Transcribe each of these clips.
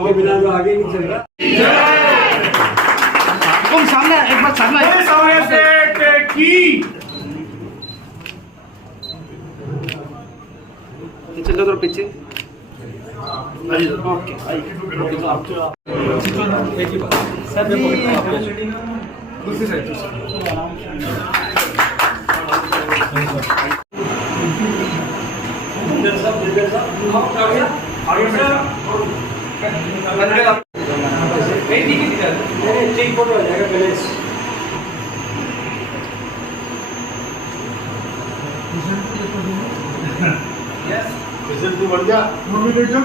आपके बिना तो आगे नहीं चल रहा। तुम सामने एक बार सामने से की चलो थोड़ा पीछे। ओके सर दूसरी साइड ठीक फोटो आ जाएगा पहले। रिजल्ट तो बढ़ गया मम्मी देखो।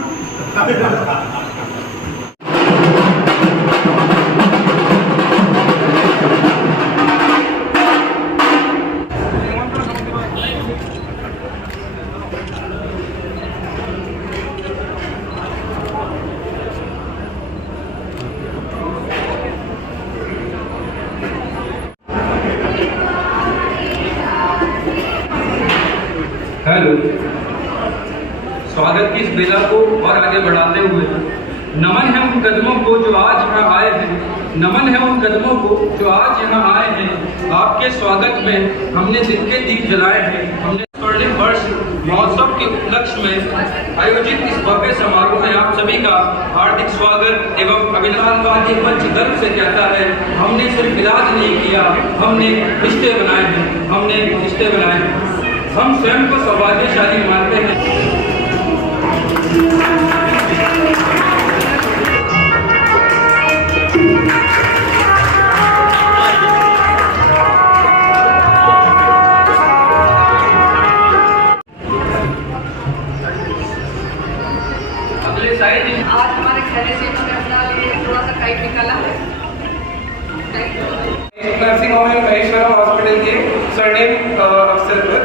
हेलो, स्वागत की इस बेला को और आगे बढ़ाते हुए नमन है उन कदमों को जो आज यहाँ आए हैं, नमन है उन कदमों को जो आज यहाँ आए हैं। आपके स्वागत में हमने दिन के दीप जलाए हैं। हमने स्वर्णिम वर्ष महोत्सव के उपलक्ष्य में आयोजित इस भव्य समारोह में आप सभी का हार्दिक स्वागत एवं अभिनंदन। ये मंच गर्व से कहता है, हमने सिर्फ इलाज नहीं किया, हमने रिश्ते बनाए हैं, हमने रिश्ते बनाए हैं। हम स्वयं को सौभाग्यशाली मानते हैं। अगले साइड आज हमारे घर से उन्होंने अपना लिए थोड़ा सा टाइट निकाला है। Nursing home and Maheshwaram hospital के स्वर्णिम अवसर पर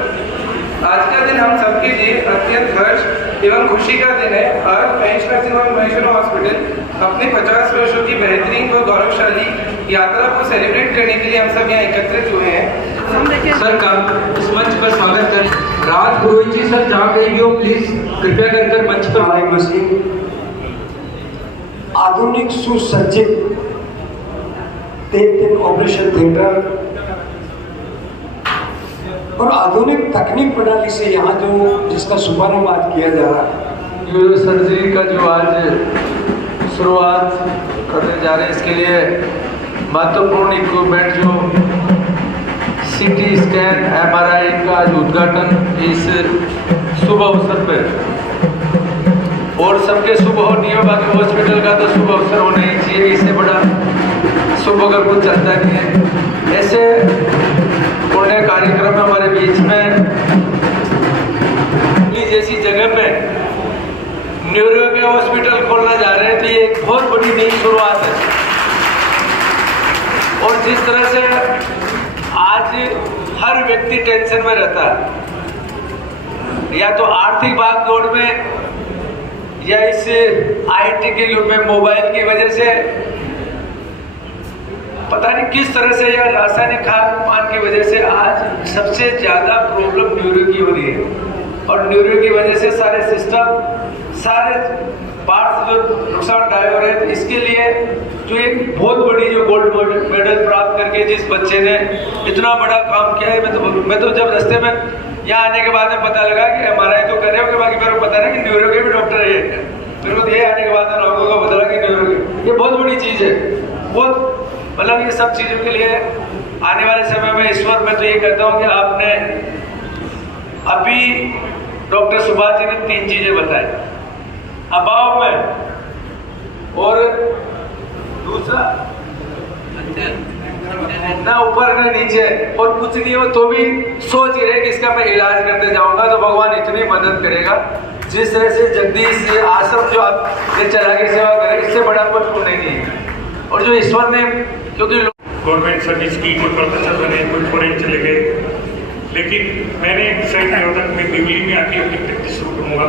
आज का दिन हम सबके लिए अत्यंत हर्ष एवं खुशी का दिन है। आज नर्सिंग होम महेश्वरम हॉस्पिटल अपने 50 वर्षों की बेहतरीन व गौरवशाली यात्रा को सेलिब्रेट करने के लिए हम सब यहाँ एकत्रित हुए हैं। सर का इस मंच पर स्वागत है। राज पुरोहित जी सर जहाँ कहीं भी हो प्लीज कृपया कर मंच पर। आधुनिक सुसज्जित 3 ऑपरेशन थिएटर और आधुनिक तकनीक प्रणाली से यहाँ जो जिसका शुभारंभ आज किया जा रहा है, न्यूरो सर्जरी का जो आज शुरुआत करने जा रहे हैं, इसके लिए महत्वपूर्ण इक्विपमेंट जो सीटी स्कैन MRI का आज उद्घाटन इस शुभ अवसर पर, और सबके शुभ हो नहीं हो, बाकी हॉस्पिटल का तो शुभ अवसर होना ही चाहिए। इससे बड़ा शुभ अगर कुछ चलता नहीं है। ऐसे पुण्य कार्यक्रम हमारे बीच में जैसी जगह पे न्यूरो के हॉस्पिटल खोलना जा रहे हैं, तो ये एक बहुत बड़ी नई शुरुआत है। और जिस तरह से आज हर व्यक्ति टेंशन में रहता है, या तो आर्थिक भागदौड़ में या इस IT के युग में मोबाइल की वजह से, पता नहीं किस तरह से, या रासायनिक खाद पान की वजह से आज सबसे ज्यादा प्रॉब्लम न्यूरो की हो रही है। और न्यूरो की वजह से सारे सिस्टम, सारे पार्ट्स जो नुकसानदायक हो रहे हैं। इसके लिए जो एक बहुत बड़ी जो गोल्ड मेडल प्राप्त करके जिस बच्चे ने इतना बड़ा काम किया है, मैं तो जब रास्ते में यहाँ आने के बाद में पता लगा कि MRI तो कर रहे हो, बाकी मेरे को पता नहीं कि न्यूरो के भी डॉक्टर है। मेरे को ये आने के बाद में लोगों को पता लगा कि न्यूरो के, ये बहुत बड़ी चीज है। बहुत मतलब ये सब चीजों के लिए आने वाले समय में ईश्वर, मैं तो ये कहता हूँ कि आपने अभी डॉक्टर सुभाष जी ने 3 चीजें बताई, अभाव में, और दूसरा ना ऊपर ना नीचे, और कुछ नहीं हो तो भी सोच ही रहे कि इसका मैं इलाज करते जाऊंगा तो भगवान इतनी मदद करेगा। जिस तरह से जगदीश आश्रम जो आप ये चला के सेवा करें, इससे बड़ा कुछ पुण्य नहीं है। और जो ईश्वर ने, क्योंकि गवर्नमेंट सर्विस की कोई प्रोफेसर बने, कोई फॉरेन चले गए, लेकिन मैंने डिसाइड किया होता कि मैं दिल्ली में आके अपनी प्रैक्टिस शुरू करूँगा,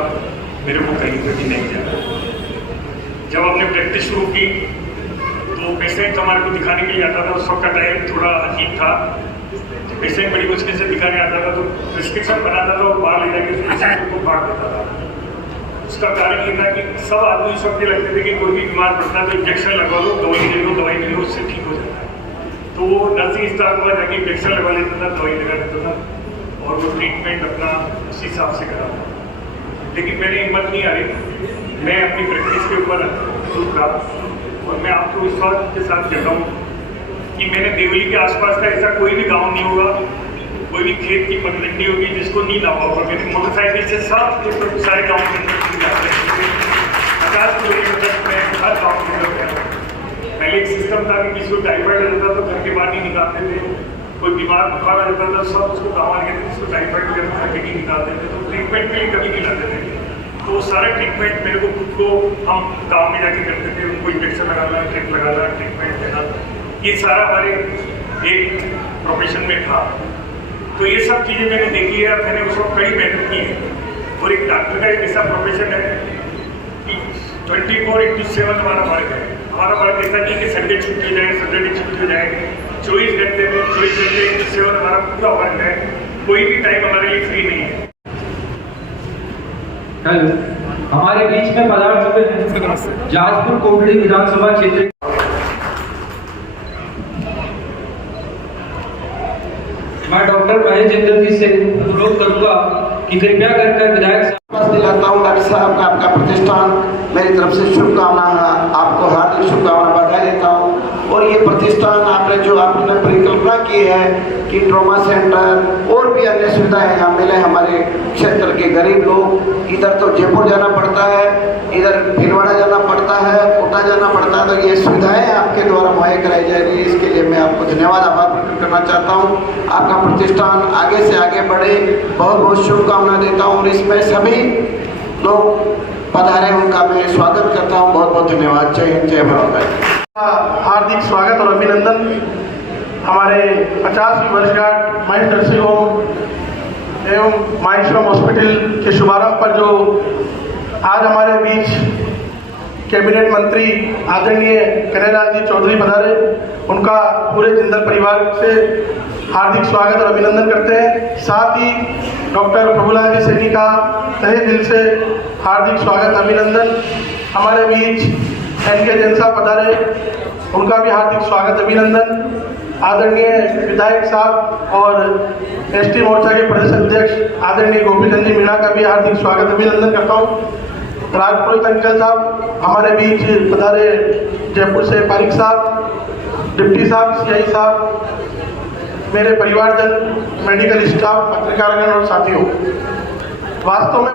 मेरे को कहीं पर भी नहीं जाना। जब हमने प्रैक्टिस शुरू की तो पेशेंट हमारे को दिखाने के लिए आता था। उस वक्त का टाइम थोड़ा अजीब था, पेशेंट बड़ी मुश्किल से दिखाने आता था, तो प्रिस्क्रिप्शन बनाता था और बाहर ले जाके पेशेंट को बांट देता था। उसका कारण ये था कि सब आदमी सबके लगते थे कि कोई भी बीमार पड़ता है तो इंजेक्शन लगवा लो, दवाई ले लो, उससे ठीक हो जाता है। तो वो नर्सिंग स्टाफ के बाद जाके इंजेक्शन लगवा लेता था, दवाई लगा देता था और वो ट्रीटमेंट अपना उसी हिसाब से करा। लेकिन मैंने हिम्मत नहीं हारी, मैं अपनी प्रैक्टिस के ऊपर शुरू रहा और मैं आपको विश्वास के साथ कहता हूँ कि मैंने देवली के आसपास का ऐसा कोई भी गाँव नहीं होगा, कोई भी खेत की पगडंडी होगी जिसको नहीं नापा होगा। मेरी मोटरसाइकिल से सारे गाँव के अंदर जाते हैं, 50 किलोमीटर तक मैं हर गाँव के अंदर गया। पहले एक सिस्टम था कि किसी को टाइफाइड रहता था तो घर के बाहर नहीं निकालते थे, कोई बीमार बुखार रहता था सब उसको गाँव आ गए थे, जिसको टाइफाइड वगैरह घर के नहीं निकालते थे, तो ट्रीटमेंट के लिए कभी नहीं लाते थे। तो सारा ट्रीटमेंट मेरे को खुद को हम गाँव में जाके करते थे, उनको इंजेक्शन लगाना, ड्रिप लगाना, ट्रीटमेंट देना, ये सारा हमारे एक प्रोफेशन में था। तो ये सब चीज़ें मैंने देखी है, मैंने उस वक्त कड़ी मेहनत की है। और एक डॉक्टर का एक ऐसा प्रोफेशन है कि 24/7 हमारा वर्क है। हमारा वर्क ऐसा नहीं कि संडे छुट्टी हो जाए, सैटरडे छुट्टी हो जाए, 24 घंटे में 24/7 हमारा पूरा वर्क है, कोई भी टाइम हमारे लिए फ्री नहीं है। हेलो, हमारे बीच में पधार चुके हैं जाजपुर कोटड़ी विधानसभा क्षेत्र मैं डॉक्टर महेंद्र जी से अनुरोध करूंगा कि कृपया कर विधायक दिलाता हूँ डॉक्टर साहब का आपका प्रतिष्ठान मेरी तरफ से शुभकामना है, आपको हार्दिक शुभकामना बधाई देता हूँ। और ये प्रतिष्ठान आपने परिकल्पना की है कि ट्रॉमा सेंटर और भी अन्य सुविधाएं यहाँ मिले हमारे क्षेत्र के गरीब लोग। इधर तो जयपुर जाना पड़ता है, इधर भीलवाड़ा जाना पड़ता है, कोटा जाना पड़ता है, तो ये सुविधाएं आपके द्वारा मुहैया कराई जाएगी। इसके लिए मैं आपको धन्यवाद आभार प्रकट करना चाहता हूँ। आपका प्रतिष्ठान आगे से आगे बढ़े, बहुत बहुत शुभकामना देता हूँ। और इसमें सभी लोग पधारे उनका मैं स्वागत करता हूँ। बहुत बहुत धन्यवाद। जय हिंद, जय भारत। हार्दिक स्वागत और अभिनंदन। हमारे 50वीं वर्षगांठ महेश नर्सिंग होम एवं माहेश्वरम हॉस्पिटल के शुभारंभ पर जो आज हमारे बीच कैबिनेट मंत्री आदरणीय कन्हैयालाल जी चौधरी पधारे, उनका पूरे जिंदल परिवार से हार्दिक स्वागत और अभिनंदन करते हैं। साथ ही डॉक्टर प्रभुलाल जी सैनी का तहे दिल से हार्दिक स्वागत अभिनंदन। हमारे बीच एनके जैन साहब पधारे, उनका भी हार्दिक स्वागत अभिनंदन। आदरणीय विधायक साहब और एसटी मोर्चा के प्रदेश अध्यक्ष आदरणीय गोपीचंद जी मीणा का भी हार्दिक स्वागत अभिनंदन करता हूँ। राजपुरोहित अंकल साहब हमारे बीच पधारे, जयपुर से पारिक साहब, डिप्टी साहब, सीआई साहब, मेरे परिवारजन, मेडिकल स्टाफ, पत्रकारगण और साथियों, वास्तव में